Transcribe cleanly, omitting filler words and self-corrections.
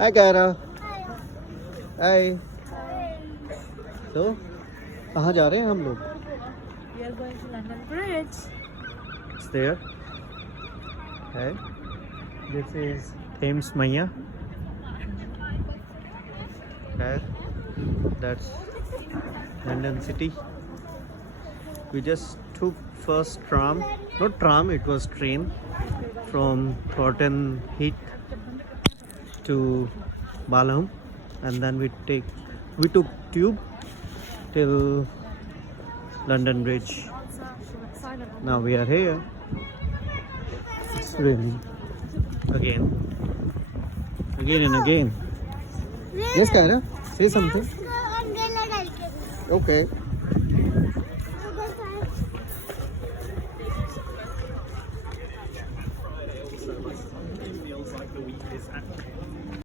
Hi, Kyra. Hi. So, कहाँ जा रहे हैं हम लोग? We are going to London Bridge. It's there. Hey. This is Thames River. Hey. That's London City. We just took first tram. Not tram, it was train from Thornton Heath to Balham, and then we took tube till London Bridge. Now we are here. It's raining again and again. Yes, Kyra, say something. Okay.